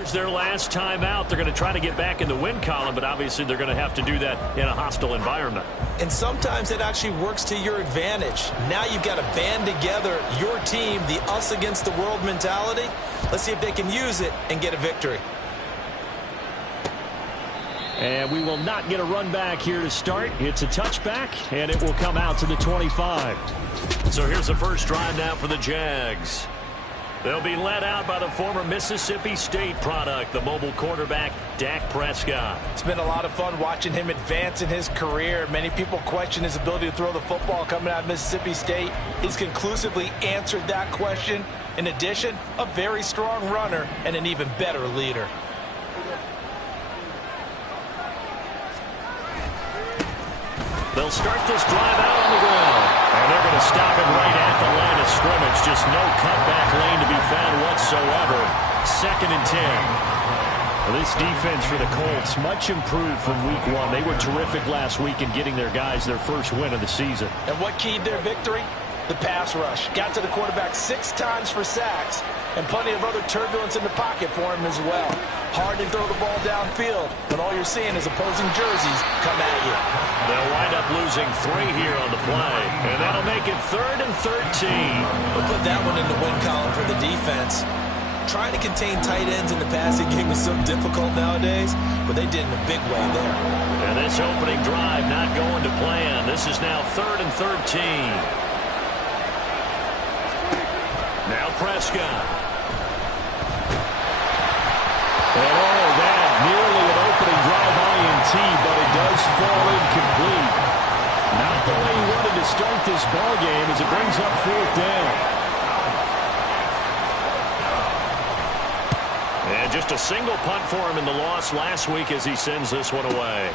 It's their last time out. They're going to try to get back in the win column, but obviously they're going to have to do that in a hostile environment. And sometimes it actually works to your advantage. Now you've got to band together your team, the us against the world mentality. Let's see if they can use it and get a victory. And we will not get a run back here to start. It's a touchback, and it will come out to the 25. So here's the first drive now for the Jags. They'll be led out by the former Mississippi State product, the mobile quarterback, Dak Prescott. It's been a lot of fun watching him advance in his career. Many people question his ability to throw the football coming out of Mississippi State. He's conclusively answered that question. In addition, a very strong runner and an even better leader. They'll start this drive out on the ground. And they're going to stop it right at the line of scrimmage. Just no cutback lane to be found whatsoever. 2nd and 10. Well, this defense for the Colts, much improved from week 1. They were terrific last week in getting their guys their first win of the season. And what keyed their victory? The pass rush. Got to the quarterback 6 times for sacks. And plenty of other turbulence in the pocket for him as well. Hard to throw the ball downfield when all you're seeing is opposing jerseys come at you. They'll wind up losing 3 here on the play. And that'll make it 3rd and 13. We'll put that one in the win column for the defense. Trying to contain tight ends in the passing game is so difficult nowadays, but they did in a big way there. And this opening drive not going to plan. This is now 3rd and 13. Now Prescott. And oh, that nearly an opening drive INT, but it does fall incomplete. Not the way he wanted to start this ball game as it brings up 4th down. And just a single punt for him in the loss last week as he sends this one away.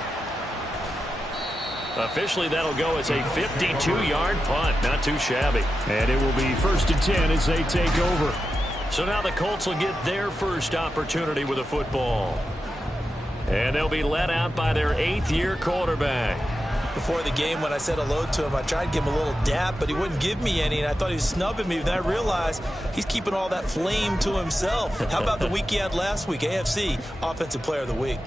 Officially, that'll go as a 52-yard punt. Not too shabby. And it will be 1st and 10 as they take over. So now the Colts will get their first opportunity with a football. And they'll be led out by their 8th-year quarterback. Before the game, when I said hello to him, I tried to give him a little dap, but he wouldn't give me any, and I thought he was snubbing me. Then I realized he's keeping all that flame to himself. How about the week he had last week? AFC Offensive Player of the Week.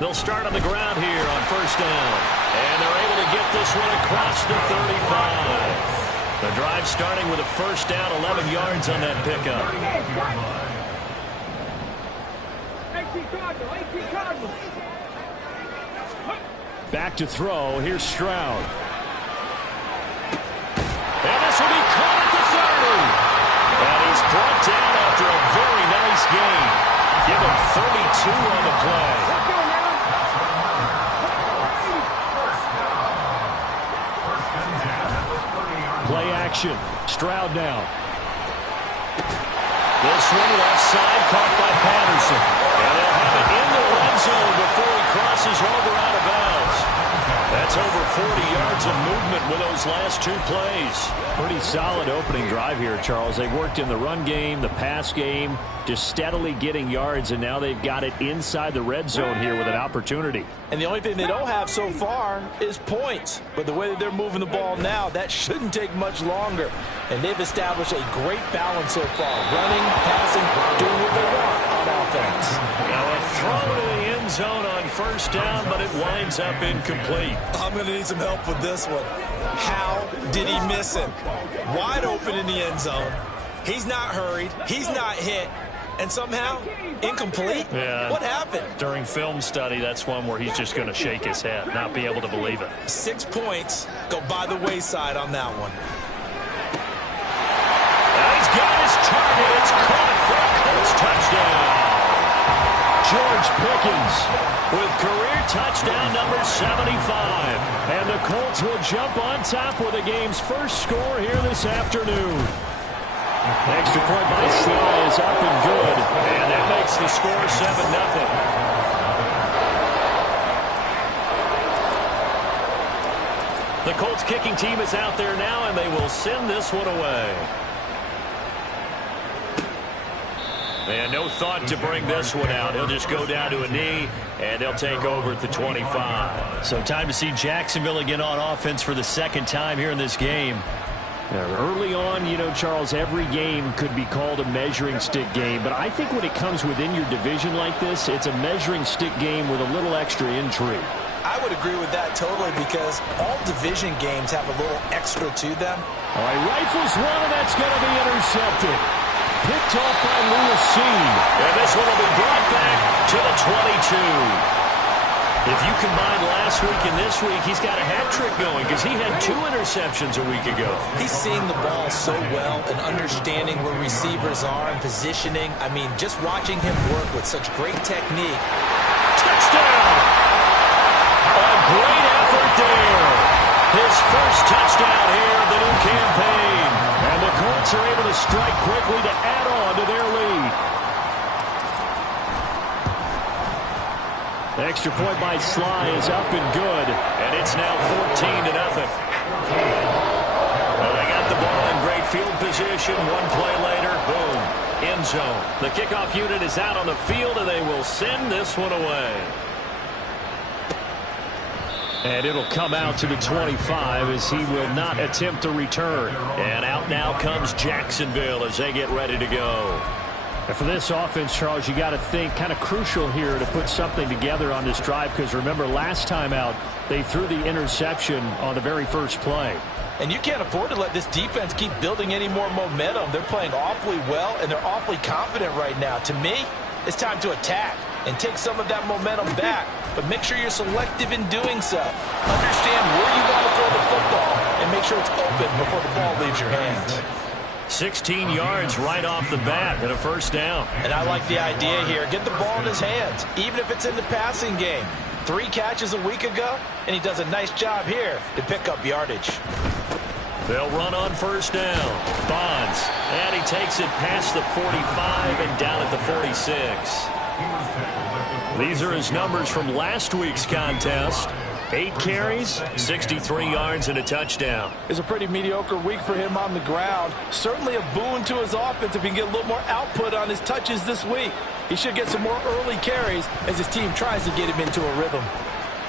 They'll start on the ground here on 1st down. And they're able to get this one across the 35. The drive starting with a 1st down, 11 yards on that pickup. Back to throw. Here's Stroud. And this will be caught at the 30. And he's brought down after a very nice gain. Give him 32 on the play. Play action. Stroud now. This one left side caught by Patterson. And they'll have it in the red zone before he crosses over out of bounds. That's over 40 yards of movement with those last 2 plays. Pretty solid opening drive here, Charles. They worked in the run game, the pass game, just steadily getting yards, and now they've got it inside the red zone here with an opportunity. And the only thing they don't have so far is points. But the way that they're moving the ball now, that shouldn't take much longer. And they've established a great balance so far. Running, passing, doing what they want on offense. Now a throw to the end zone on 1st down, but it winds up incomplete. I'm going to need some help with this one. How did he miss him? Wide open in the end zone. He's not hurried. He's not hit. And somehow, incomplete? Yeah. What happened? During film study, that's one where he's just going to shake his head, not be able to believe it. 6 points go by the wayside on that one. And he's got his target. It's caught for a Colts touchdown. George Pickens with career touchdown number 75. And the Colts will jump on top with the game's first score here this afternoon. Extra point by Sly is up and good. And that makes the score 7-0. The Colts kicking team is out there now, and they will send this one away. And no thought to bring this one out. He'll just go down to a knee, and they'll take over at the 25. So time to see Jacksonville again on offense for the second time here in this game. Early on, you know, Charles, every game could be called a measuring stick game. But I think when it comes within your division like this, it's a measuring stick game with a little extra intrigue. I would agree with that totally because all division games have a little extra to them. All right, rifles one, and that's going to be intercepted. Picked off by Lewis Cine. And this one will be brought back to the 22. If you combine last week and this week, he's got a hat trick going because he had 2 interceptions a week ago. He's seeing the ball so well and understanding where receivers are and positioning. I mean, just watching him work with such great technique. Touchdown! A great effort there. His first touchdown here of the new campaign. And the Colts are able to strike quickly to add on to their lead. The extra point by Sly is up and good. And it's now 14-0. Well, they got the ball in great field position. One play later, boom, end zone. The kickoff unit is out on the field, and they will send this one away. And it'll come out to the 25 as he will not attempt to return. And out now comes Jacksonville as they get ready to go. And for this offense, Charles, you got to think kind of crucial here to put something together on this drive because remember last time out they threw the interception on the very first play. And you can't afford to let this defense keep building any more momentum. They're playing awfully well and they're awfully confident right now. To me, it's time to attack and take some of that momentum back. But make sure you're selective in doing so. Understand where you want to throw the football and make sure it's open before the ball leaves your hands. 16 yards right off the bat and a first down. And I like the idea here. Get the ball in his hands, even if it's in the passing game. 3 catches a week ago, and he does a nice job here to pick up yardage. They'll run on first down. Bonds, and he takes it past the 45 and down at the 46. These are his numbers from last week's contest. 8 carries, 63 yards, and a touchdown. It's a pretty mediocre week for him on the ground. Certainly a boon to his offense if he can get a little more output on his touches this week. He should get some more early carries as his team tries to get him into a rhythm.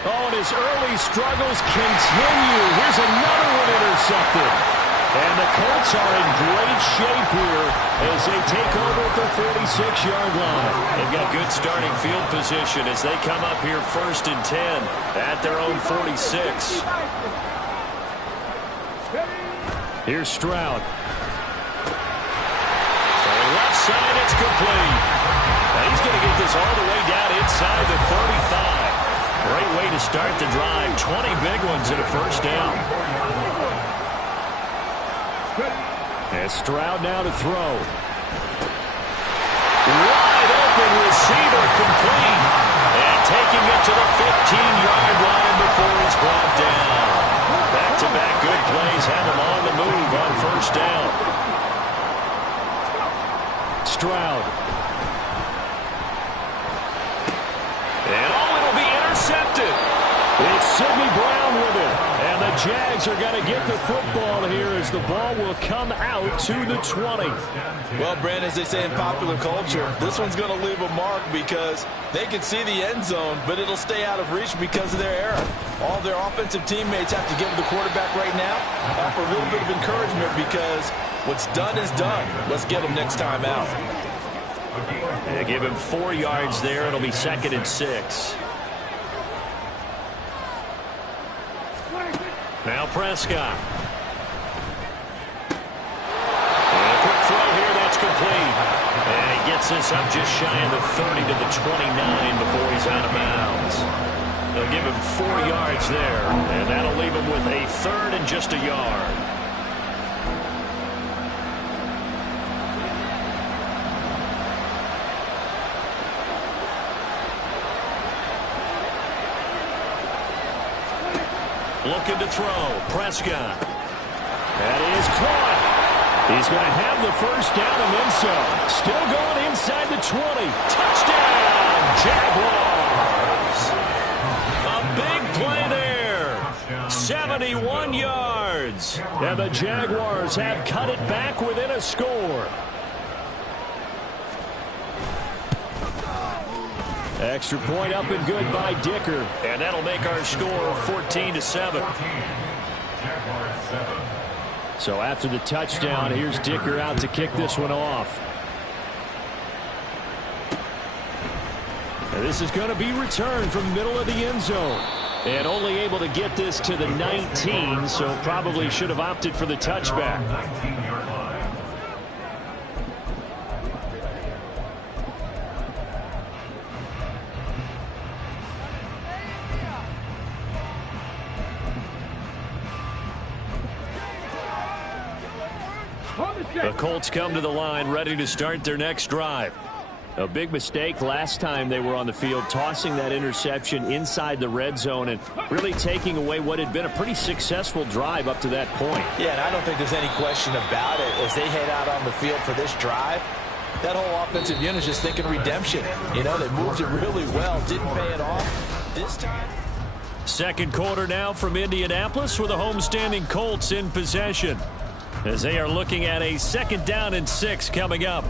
Oh, and his early struggles continue. Here's another one intercepted. And the Colts are in great shape here as they take over at the 46-yard line. They've got good starting field position as they come up here 1st and 10 at their own 46. Here's Stroud. So left side, it's complete. Now he's going to get this all the way down inside the 35. Great way to start the drive. 20 big ones and a first down. And Stroud now to throw. Wide open receiver complete. And taking it to the 15-yard line before he's brought down. Back-to-back good plays have him on the move on first down. Stroud. And it'll be intercepted. It's Sidney Brown with it. And the Jags are going to get the football here as the ball will come out to the 20. Well, Brand, as they say in popular culture, this one's going to leave a mark because they can see the end zone, but it'll stay out of reach because of their error. All their offensive teammates have to give the quarterback right now, offer a little bit of encouragement because what's done is done. Let's get them next time out. And give him 4 yards there. It'll be 2nd and 6. Now Prescott. And a quick throw here, that's complete. And he gets this up just shy of the 30 to the 29 before he's out of bounds. They'll give him 4 yards there, and that'll leave him with a 3rd and just a yard. Looking to throw. Prescott. That is caught. He's going to have the first down and then some. Still going inside the 20. Touchdown, Jaguars. A big play there. 71 yards. And the Jaguars have cut it back within a score. Extra point up and good by Dicker. And that'll make our score 14-7. So after the touchdown, here's Dicker out to kick this one off. And this is going to be returned from the middle of the end zone. And only able to get this to the 19, so probably should have opted for the touchback. The Colts come to the line ready to start their next drive. A big mistake last time they were on the field, tossing that interception inside the red zone and really taking away what had been a pretty successful drive up to that point. Yeah, and I don't think there's any question about it. As they head out on the field for this drive, that whole offensive unit is just thinking redemption. You know, they moved it really well, didn't pay it off this time. Second quarter now from Indianapolis with the homestanding Colts in possession, as they are looking at a 2nd down and 6 coming up.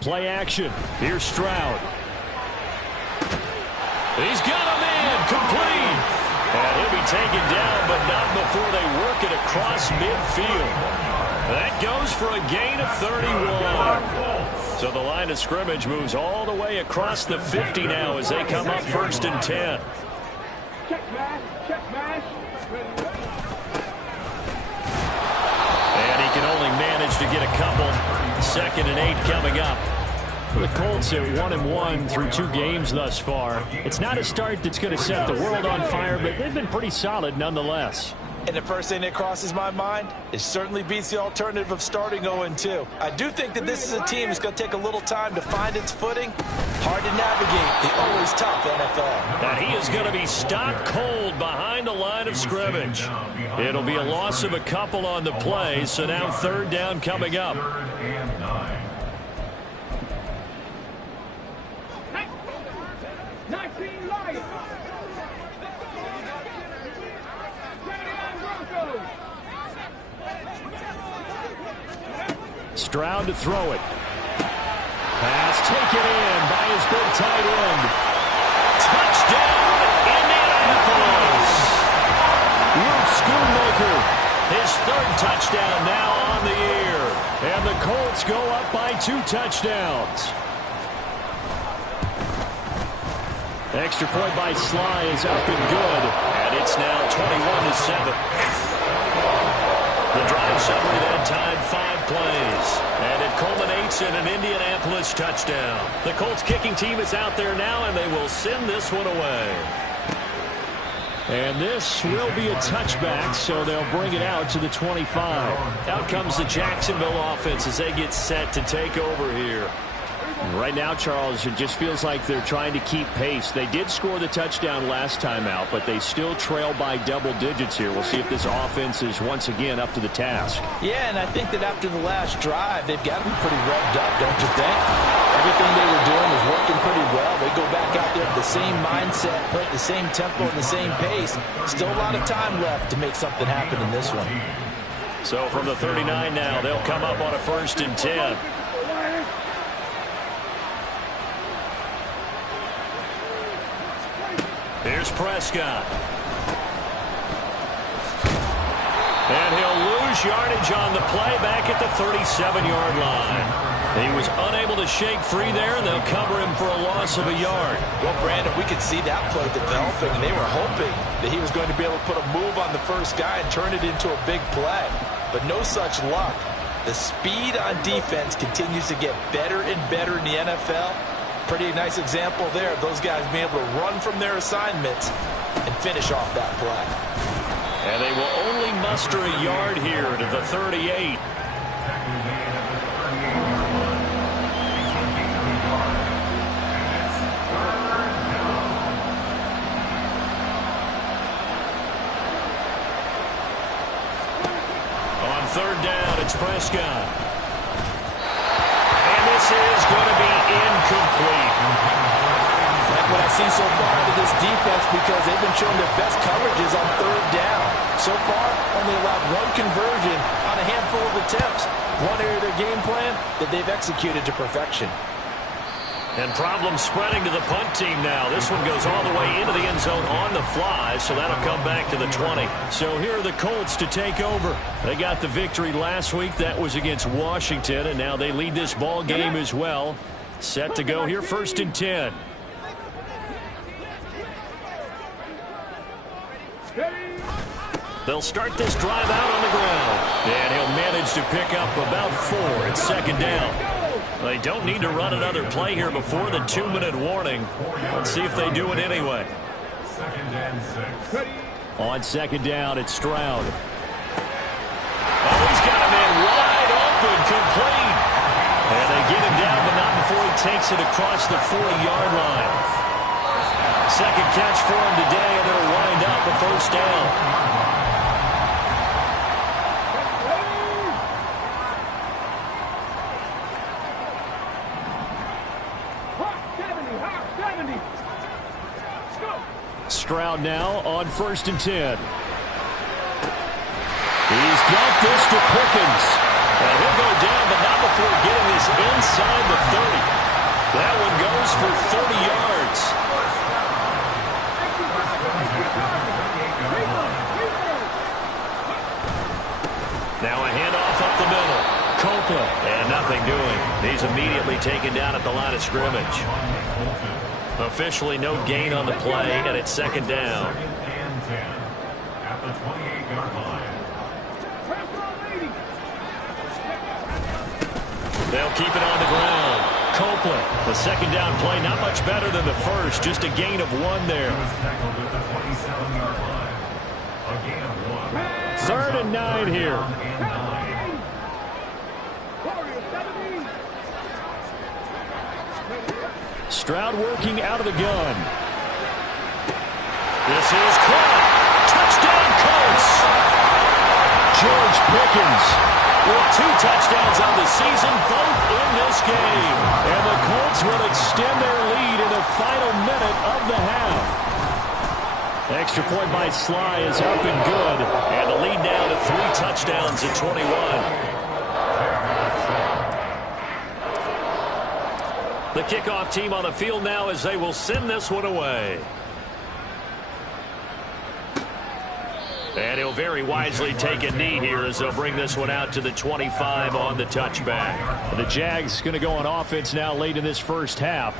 Play action. Here's Stroud. He's got a man complete. And he'll be taken down, but not before they work it across midfield. That goes for a gain of 31. So the line of scrimmage moves all the way across the 50 now as they come up 1st and 10. And he can only manage to get a couple. 2nd and 8 coming up. The Colts are 1-1 through 2 games thus far. It's not a start that's going to set the world on fire, but they've been pretty solid nonetheless. And the first thing that crosses my mind, it certainly beats the alternative of starting 0-2. I do think that this is a team that's going to take a little time to find its footing. Hard to navigate the always tough NFL. And he is going to be stopped cold behind the line of scrimmage. It'll be a loss of a couple on the play, so now 3rd down coming up. Stroud to throw it. Pass taken in by his big tight end. Touchdown, Indianapolis. Luke Schoonmaker, his 3rd touchdown now on the year. And the Colts go up by 2 touchdowns. Extra point by Sly is up and good. And it's now 21-7. The drive summary that time, 5 plays. And it culminates in an Indianapolis touchdown. The Colts kicking team is out there now, and they will send this one away. And this will be a touchback, so they'll bring it out to the 25. Out comes the Jacksonville offense as they get set to take over here. Right now, Charles, it just feels like they're trying to keep pace. They did score the touchdown last time out, but they still trail by double digits here. We'll see if this offense is once again up to the task. Yeah, and I think that after the last drive, they've got to be pretty revved up, don't you think? Everything they were doing was working pretty well. They go back out there with the same mindset, play at the same tempo and the same pace. Still a lot of time left to make something happen in this one. So from the 39 now, they'll come up on a 1st and 10. Here's Prescott. And he'll lose yardage on the play back at the 37-yard line. He was unable to shake free there, and they'll cover him for a loss of a yard. Well, Brandon, we could see that play developing, and they were hoping that he was going to be able to put a move on the first guy and turn it into a big play. But no such luck. The speed on defense continues to get better and better in the NFL. Pretty nice example there of those guys being able to run from their assignments and finish off that play. And they will only muster a yard here to the 38. On 3rd down, it's Prescott. This is going to be incomplete. And what I see so far out of this defense because they've been showing their best coverages on third down. So far, only allowed one conversion on a handful of attempts. One area of their game plan that they've executed to perfection. And problems spreading to the punt team now. This one goes all the way into the end zone on the fly, so that'll come back to the 20. So here are the Colts to take over. They got the victory last week. That was against Washington, and now they lead this ball game as well. Set to go here, 1st and 10. They'll start this drive out on the ground. And he'll manage to pick up about 4 at 2nd down. They don't need to run another play here before the 2-minute warning. Let's see if they do it anyway. 2nd and 6. On 2nd down, it's Stroud. Oh, he's got a man wide open, complete. And they get him down, but not before he takes it across the 40-yard line. Second catch for him today, and it'll wind up a 1st down. Stroud now on 1st and 10. He's got this to Pickens. And he'll go down, but not before getting this inside the 30. That one goes for 30 yards. Now a handoff up the middle. Copeland. And nothing doing. He's immediately taken down at the line of scrimmage. Officially no gain on the play, and it's 2nd down. At the 28-yard line. They'll keep it on the ground. Copeland, the 2nd down play, not much better than the first, just a gain of 1 there. 3rd and 9 here. Stroud working out of the gun. This is caught. Touchdown, Colts. George Pickens with 2 touchdowns on the season, both in this game. And the Colts will extend their lead in the final minute of the half. Extra point by Sly is up and good. And the lead now to 3 touchdowns at 21. The kickoff team on the field now as they will send this one away. And he'll very wisely take a knee here as they'll bring this one out to the 25 on the touchback. The Jags going to go on offense now late in this first half.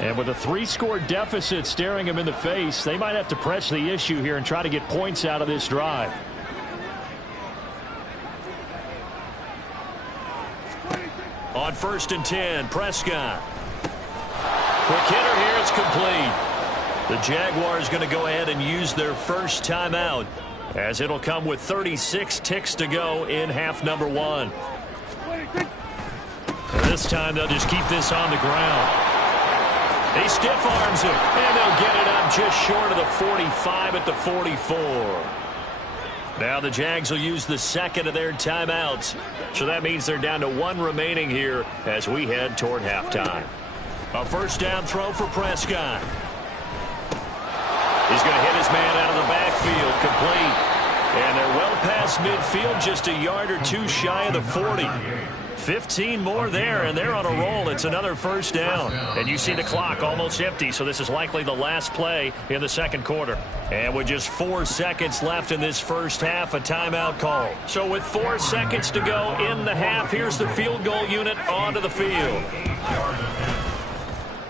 And with a 3-score deficit staring them in the face, they might have to press the issue here and try to get points out of this drive. On 1st and 10, Prescott. Quick hitter here, it's complete. The Jaguars going to go ahead and use their first timeout as it'll come with 36 ticks to go in half number 1. And this time they'll just keep this on the ground. He stiff arms it, and they'll get it up just short of the 45 at the 44. Now the Jags will use the 2nd of their timeouts. So that means they're down to 1 remaining here as we head toward halftime. A 1st down throw for Prescott. He's going to hit his man out of the backfield, complete. And they're well past midfield, just a yard or 2 shy of the 40. 15 more there, and they're on a roll. It's another 1st down. And you see the clock almost empty, so this is likely the last play in the 2nd quarter. And with just 4 seconds left in this first half, a timeout call. So with 4 seconds to go in the half, here's the field goal unit onto the field.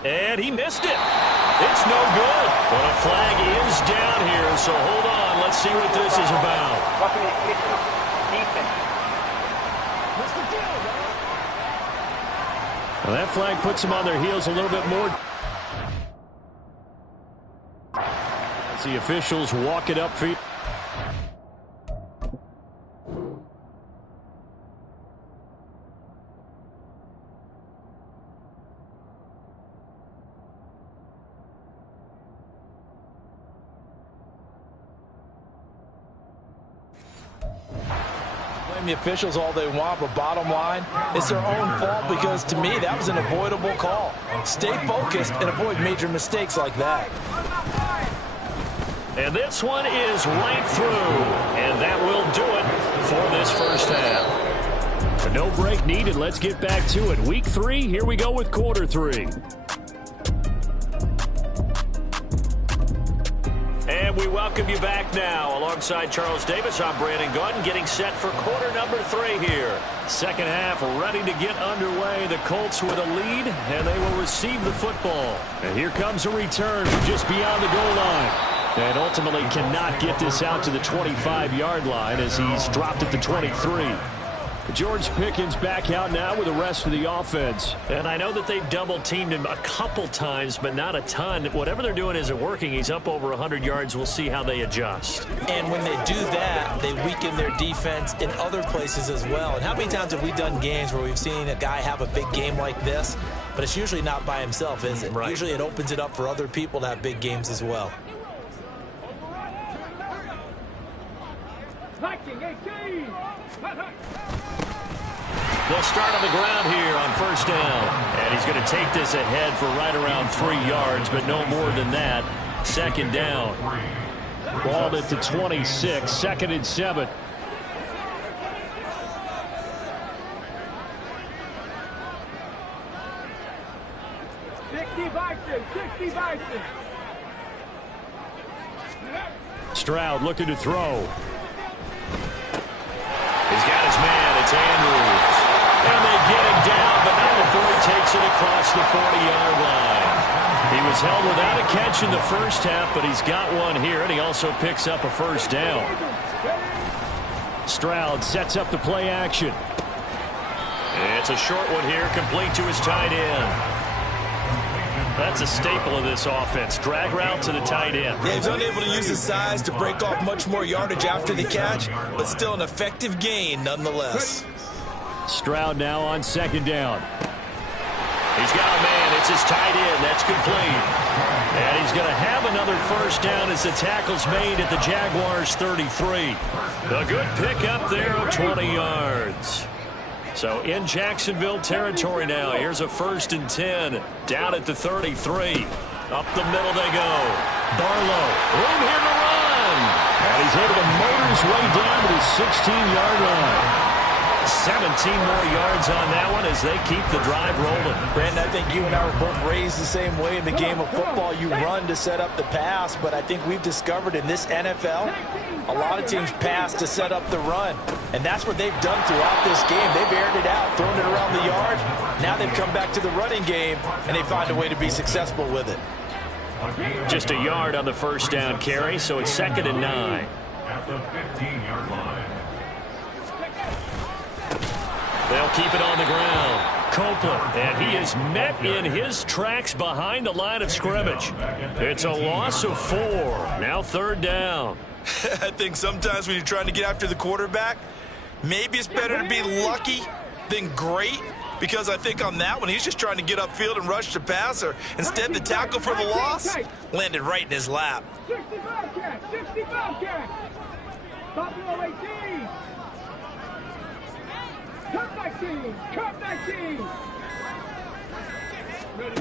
And he missed it. It's no good. But a flag is down here, so hold on. Let's see what this is about. Well, that flag puts them on their heels a little bit more. As the officials walk it upfield. blame the officials all they want, but bottom line, it's their own fault because, to me, that was an avoidable call. Stay focused and avoid major mistakes like that. And this one is right through. And that will do it for this first half. No break needed. Let's get back to it. Week 3, here we go with quarter 3. And we welcome you back now. Alongside Charles Davis, I'm Brandon Gaudin, getting set for quarter number 3 here. Second half ready to get underway. The Colts with a lead, and they will receive the football. And here comes a return from just beyond the goal line. And ultimately cannot get this out to the 25-yard line as he's dropped at the 23. George Pickens back out now with the rest of the offense. And I know that they've double-teamed him a couple times, but not a ton. Whatever they're doing isn't working. He's up over 100 yards. We'll see how they adjust. And when they do that, they weaken their defense in other places as well. And how many times have we done games where we've seen a guy have a big game like this, but it's usually not by himself, is it? Right. Usually it opens it up for other people to have big games as well. They'll start on the ground here on first down. And he's going to take this ahead for right around 3 yards, but no more than that. Second down. Balled at the 26, 2nd and 7. Stroud looking to throw. He's got his man. It's Andrews. And they get him down, but not before he takes it across the 40-yard line. He was held without a catch in the first half, but he's got one here, and he also picks up a first down. Stroud sets up the play action. It's a short one here, complete to his tight end. That's a staple of this offense. Drag route to the tight end. Yeah, he's unable to use his size to break off much more yardage after the catch, but still an effective gain nonetheless. Stroud now on second down. He's got a man. It's his tight end. That's complete. And he's going to have another first down as the tackle's made at the Jaguars' 33. A good pickup there of 20 yards. So in Jacksonville territory now. Here's a 1st and 10. Down at the 33. Up the middle they go. Barlow. Room here to run. And he's able to motor his way down to the 16-yard line. 17 more yards on that one as they keep the drive rolling. Brandon, I think you and I were both raised the same way in the game of football. You run to set up the pass, but I think we've discovered in this NFL, a lot of teams pass to set up the run. And that's what they've done throughout this game. They've aired it out, thrown it around the yard. Now they've come back to the running game, and they find a way to be successful with it. Just a yard on the first down carry, so it's 2nd and 9. At the 15-yard line. They'll keep it on the ground. Copeland, and he is met in his tracks behind the line of scrimmage. It's a loss of 4. Now 3rd down. I think sometimes when you're trying to get after the quarterback, maybe it's better to be lucky than great, because I think on that one, he's just trying to get upfield and rush the passer. Instead, the tackle for the loss landed right in his lap. 65 catch, 65 catch. Top of 18. Cut back team, cut back team.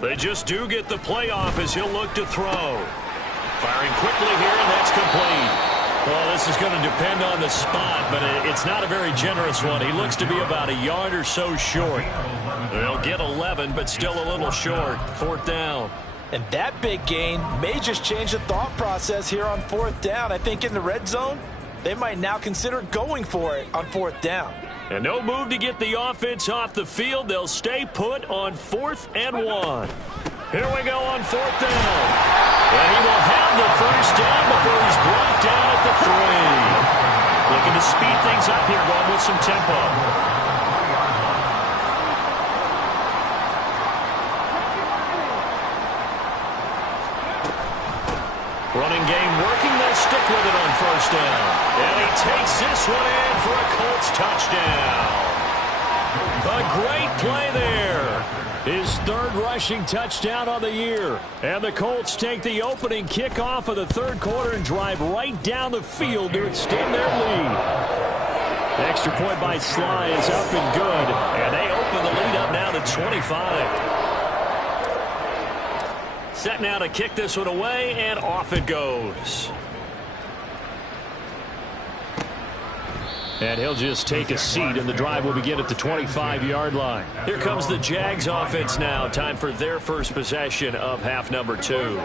They just do get the play off as he'll look to throw. Firing quickly here, and that's complete. Well, this is going to depend on the spot, but it's not a very generous one. He looks to be about a yard or so short. They'll get 11, but still a little short. 4th down. And that big gain may just change the thought process here on 4th down. I think in the red zone, they might now consider going for it on 4th down. And no move to get the offense off the field. They'll stay put on 4th and 1. Here we go on 4th down. And he will have the first down before he's brought down at the 3. Looking to speed things up here, going with some tempo. Running game working. They'll stick with it on first down. And he takes this one in for a Colts touchdown. A great play there. His 3rd rushing touchdown on the year. And the Colts take the opening kickoff of the 3rd quarter and drive right down the field to extend their lead. Extra point by Sly is up and good. And they open the lead up now to 25. Set now to kick this one away, and off it goes. And he'll just take a seat, and the drive will begin at the 25-yard line. Here comes the Jags offense now. Time for their first possession of half number 2.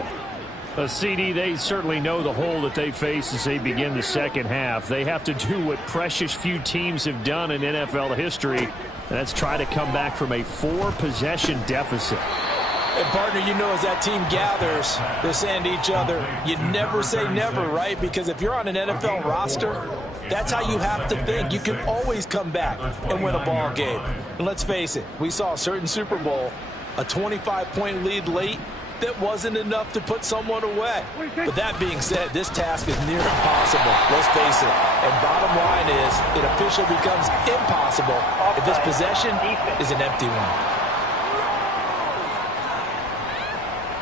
CD, they certainly know the hole that they face as they begin the second half. They have to do what precious few teams have done in NFL history, and that's try to come back from a 4-possession deficit. And, partner, you know, as that team gathers, they're saying to each other, you never say never, right? Because if you're on an NFL roster, that's how you have to think. You can always come back and win a ball game. And let's face it, we saw a certain Super Bowl, a 25-point lead late, that wasn't enough to put someone away. But that being said, this task is near impossible. Let's face it. And bottom line is, it officially becomes impossible if this possession is an empty one.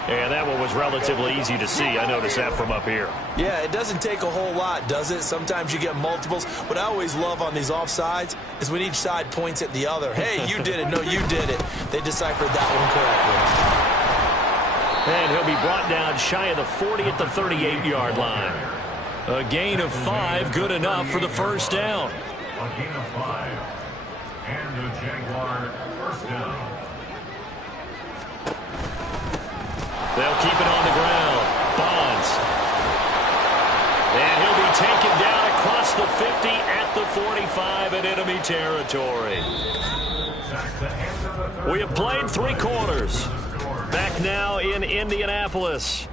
And that one was relatively easy to see. I noticed that from up here. Yeah, it doesn't take a whole lot, does it? Sometimes you get multiples. What I always love on these offsides is when each side points at the other. Hey, you did it. No, you did it. They deciphered that one correctly. And he'll be brought down shy of the 40 at the 38-yard line. A gain of 5, good enough for the first down. A gain of 5. And the Jaguar first down. They'll keep it on the ground. Bonds. And he'll be taken down across the 50 at the 45 in enemy territory. We have played 3 quarters. Back now in Indianapolis.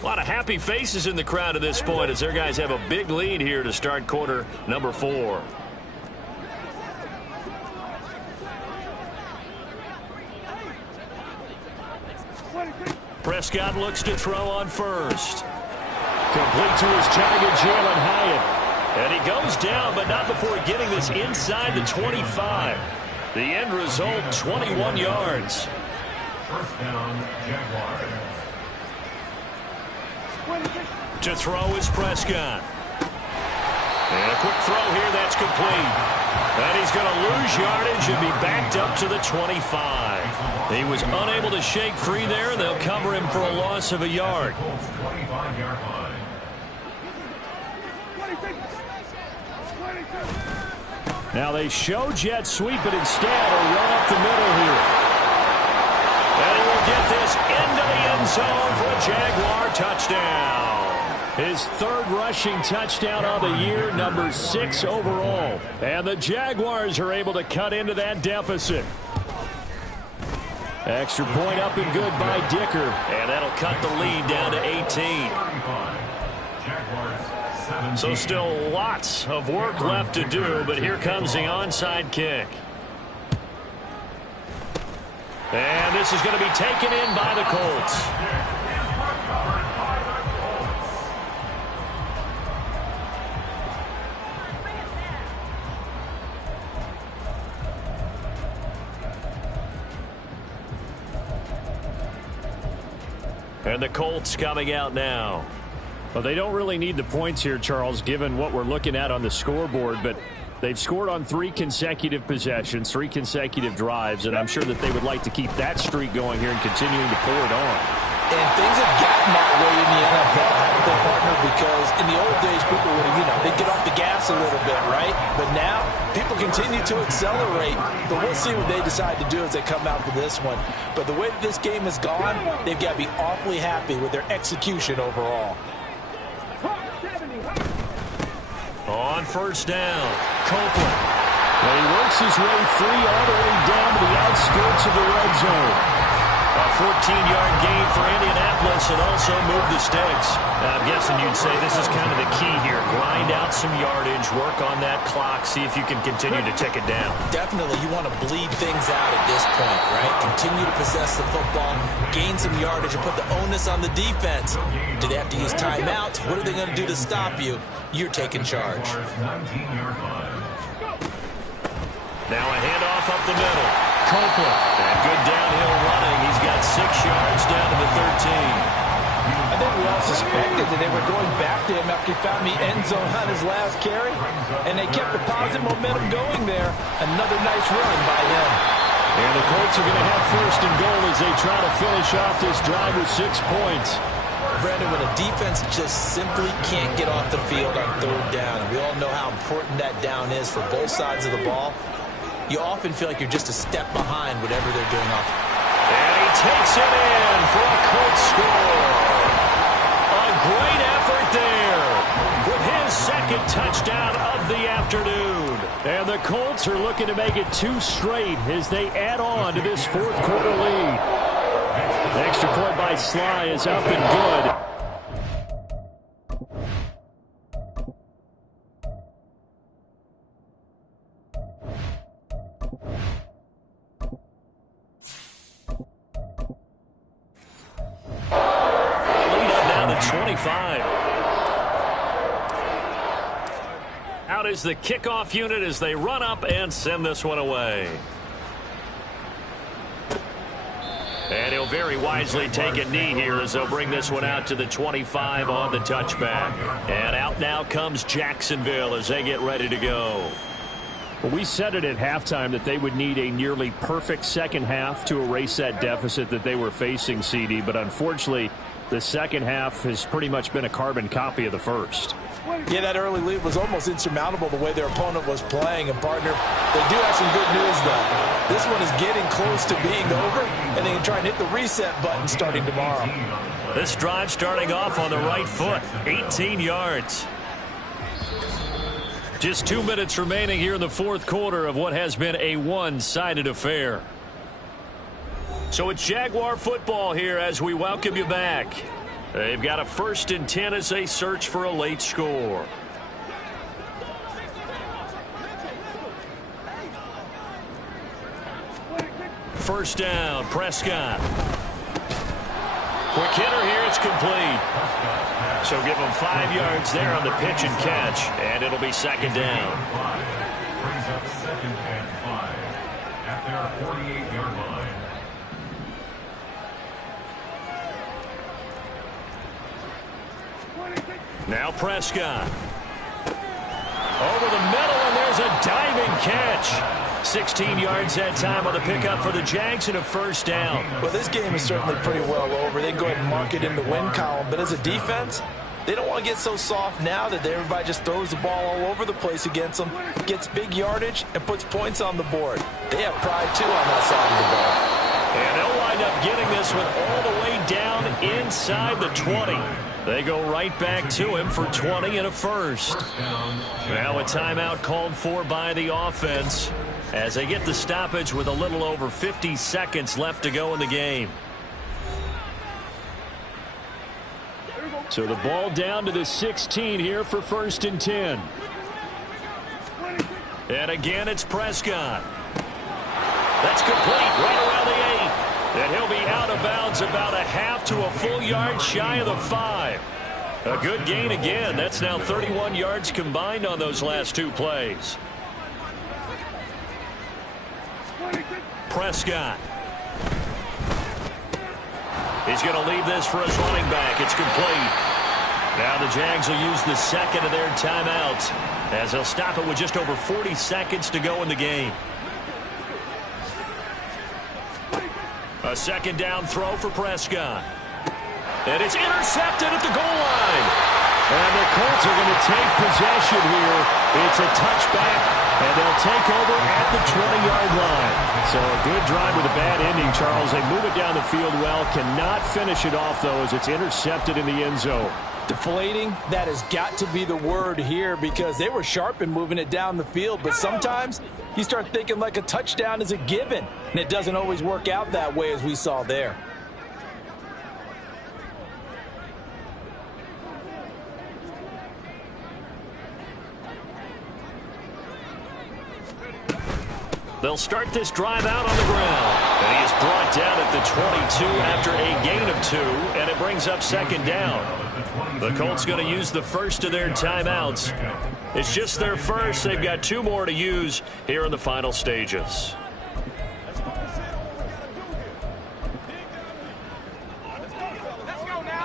A lot of happy faces in the crowd at this point as their guys have a big lead here to start quarter number 4. Prescott looks to throw on first. Complete to his target, Jalen Hyatt. And he goes down, but not before getting this inside the 25. The end result, 21 yards. First down, Jaguars. To throw is Prescott. And a quick throw here, that's complete. And he's going to lose yardage and be backed up to the 25. He was unable to shake free there, and they'll cover him for a loss of a yard. 25-yard line. Now they show jet sweep, but instead a run up the middle here. And he will get this into the end zone for a Jaguar touchdown. His 3rd rushing touchdown of the year, number 6 overall. And the Jaguars are able to cut into that deficit. Extra point up and good by Dicker. And that'll cut the lead down to 18. So still lots of work left to do, but here comes the onside kick. And this is going to be taken in by the Colts. And the Colts coming out now. Well, they don't really need the points here, Charles, given what we're looking at on the scoreboard, but they've scored on 3 consecutive possessions, 3 consecutive drives, and I'm sure that they would like to keep that streak going here and continuing to pour it on. And things have gotten that way in the NFL, haven't they, partner? Because in the old days, people would, they'd get off the gas a little bit, right? But now, people continue to accelerate. But we'll see what they decide to do as they come out for this one. But the way that this game has gone, they've got to be awfully happy with their execution overall. On first down, Copeland. Well, he works his way free all the way down to the outskirts of the red zone. A 14-yard gain for Indianapolis and also move the sticks. I'm guessing you'd say this is kind of the key here. Grind out some yardage, work on that clock, see if you can continue to tick it down. Definitely, you want to bleed things out at this point, right? Continue to possess the football, gain some yardage, and put the onus on the defense. Do they have to use timeouts? What are they going to do to stop you? You're taking charge. Now a handoff up the middle. Copeland. And good downhill running. He's got 6 yards down to the 13. I think we all suspected that they were going back to him after he found the end zone on his last carry, and they kept the positive momentum going there. Another nice run by him. And the Colts are going to have first and goal as they try to finish off this drive with 6 points. Brandon, when a defense just simply can't get off the field on third down, and we all know how important that down is for both sides of the ball, you often feel like you're just a step behind whatever they're doing off. And he takes it in for a Colts score. A great effort there with his second touchdown of the afternoon. And the Colts are looking to make it 2 straight as they add on to this fourth quarter lead. The extra point by Sly is up and good. Lead up now to 25. Out is the kickoff unit as they run up and send this one away. And he'll very wisely take a knee here as they'll bring this one out to the 25 on the touchback. And out now comes Jacksonville as they get ready to go. Well, we said it at halftime that they would need a nearly perfect second half to erase that deficit that they were facing, CD. But unfortunately, the second half has pretty much been a carbon copy of the first. Yeah, that early lead was almost insurmountable the way their opponent was playing. And, partner, they do have some good news, though. This one is getting close to being over, and they can try and hit the reset button starting tomorrow. This drive starting off on the right foot, 18 yards. Just 2 minutes remaining here in the fourth quarter of what has been a one-sided affair. So it's Jaguar football here as we welcome you back. They've got a 1st and 10 as they search for a late score. First down, Prescott. Quick hitter here, it's complete. So give them 5 yards there on the pitch and catch, and it'll be second down. Brings up 2nd and 5 at their 48-yard line. Now Prescott. Over the middle, and there's a diving catch. 16 yards that time on the pickup for the Jags and a first down. Well, this game is certainly pretty well over. They can go ahead and mark it in the win column. But as a defense, they don't want to get so soft now that everybody just throws the ball all over the place against them, gets big yardage, and puts points on the board. They have pride, too, on that side of the ball. And they'll wind up getting this one all the way down inside the 20. They go right back to him for 20 and a first. Now a timeout called for by the offense as they get the stoppage with a little over 50 seconds left to go in the game. So the ball down to the 16 here for 1st and 10. And again, it's Prescott. That's complete right around the 8. And he'll be out of bounds about a half to a full yard shy of the 5. A good gain again. That's now 31 yards combined on those last 2 plays. Prescott. He's going to leave this for his running back. It's complete. Now the Jags will use the second of their timeouts as they'll stop it with just over 40 seconds to go in the game. A second down throw for Prescott. And it's intercepted at the goal line. And the Colts are going to take possession here. It's a touchback, and they'll take over at the 20-yard line. So a good drive with a bad ending, Charles. They move it down the field well. Cannot finish it off, though, as it's intercepted in the end zone. Deflating, that has got to be the word here because they were sharp in moving it down the field. But sometimes you start thinking like a touchdown is a given, and it doesn't always work out that way as we saw there. They'll start this drive out on the ground. And he is brought down at the 22 after a gain of 2, and it brings up second down. The Colts going to use the first of their timeouts. It's just their first. They've got 2 more to use here in the final stages.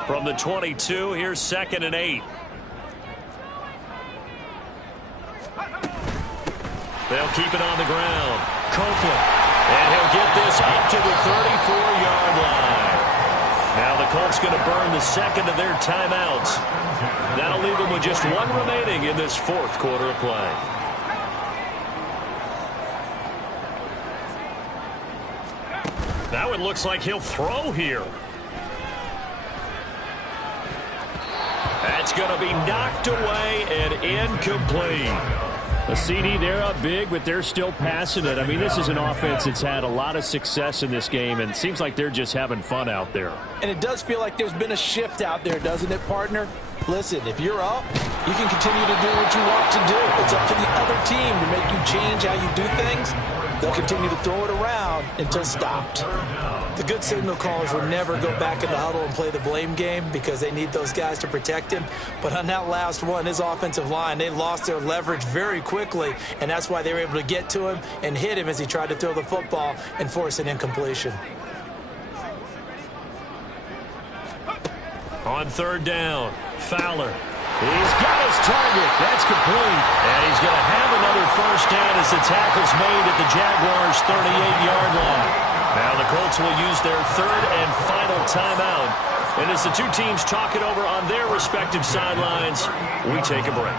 From the 22, here's 2nd and 8. They'll keep it on the ground. Copeland. And he'll get this up to the 34-yard line. Now the Colts going to burn the second of their timeouts. That'll leave them with just one remaining in this fourth quarter of play. Now it looks like he'll throw here. That's going to be knocked away and incomplete. A CD, they're up big, but they're still passing it. I mean, this is an offense that's had a lot of success in this game, and it seems like they're just having fun out there. And it does feel like there's been a shift out there, doesn't it, partner? Listen, if you're up, you can continue to do what you want to do. It's up to the other team to make you change how you do things. They'll continue to throw it around until stopped. The good signal callers will never go back in the huddle and play the blame game because they need those guys to protect him. But on that last one, his offensive line, they lost their leverage very quickly, and that's why they were able to get to him and hit him as he tried to throw the football and force an incompletion. On 3rd down, Fowler. He's got his target. That's complete. And he's going to have another first down as the tackle's made at the Jaguars' 38-yard line. Now the Colts will use their 3rd and final timeout. And as the two teams talk it over on their respective sidelines, we take a break.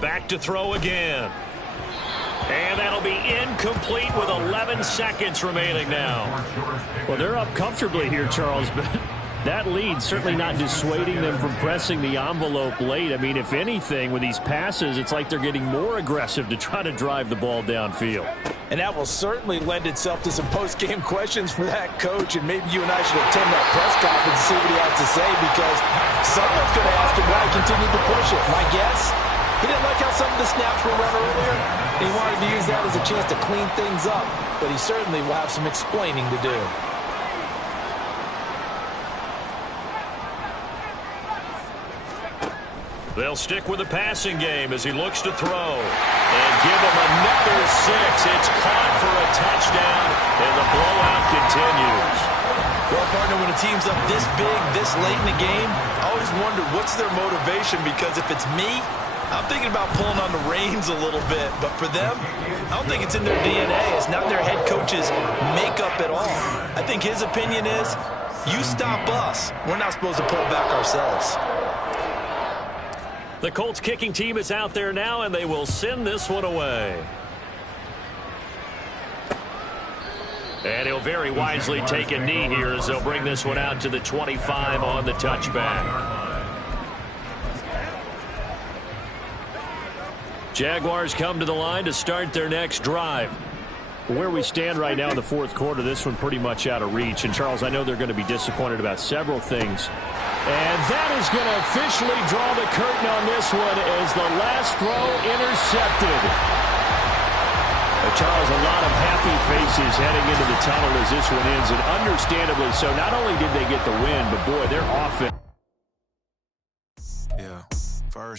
Back to throw again. And that'll be incomplete with 11 seconds remaining now. Well, they're up comfortably here, Charles, but that lead certainly not dissuading them from pressing the envelope late. I mean, if anything, with these passes, it's like they're getting more aggressive to try to drive the ball downfield. And that will certainly lend itself to some post-game questions for that coach, and maybe you and I should attend that press conference and see what he has to say, because someone's going to ask him why he continued to push it. My guess? He didn't like how some of the snaps were run earlier, and he wanted to use that as a chance to clean things up. But he certainly will have some explaining to do. They'll stick with the passing game as he looks to throw. And give him another 6. It's caught for a touchdown, and the blowout continues. Well, partner, when a team's up this big, this late in the game, I always wonder what's their motivation, because if it's me, I'm thinking about pulling on the reins a little bit. But for them, I don't think it's in their DNA. It's not their head coach's makeup at all. I think his opinion is, you stop us. We're not supposed to pull back ourselves. The Colts kicking team is out there now, and they will send this one away. And he'll very wisely take a knee here as they'll bring this one out to the 25 on the touchback. Jaguars come to the line to start their next drive. Where we stand right now in the fourth quarter, this one pretty much out of reach. And, Charles, I know they're going to be disappointed about several things. And that is going to officially draw the curtain on this one as the last throw intercepted. Charles, a lot of happy faces heading into the tunnel as this one ends, and understandably so. Not only did they get the win, but, boy, their offense. Yeah, first.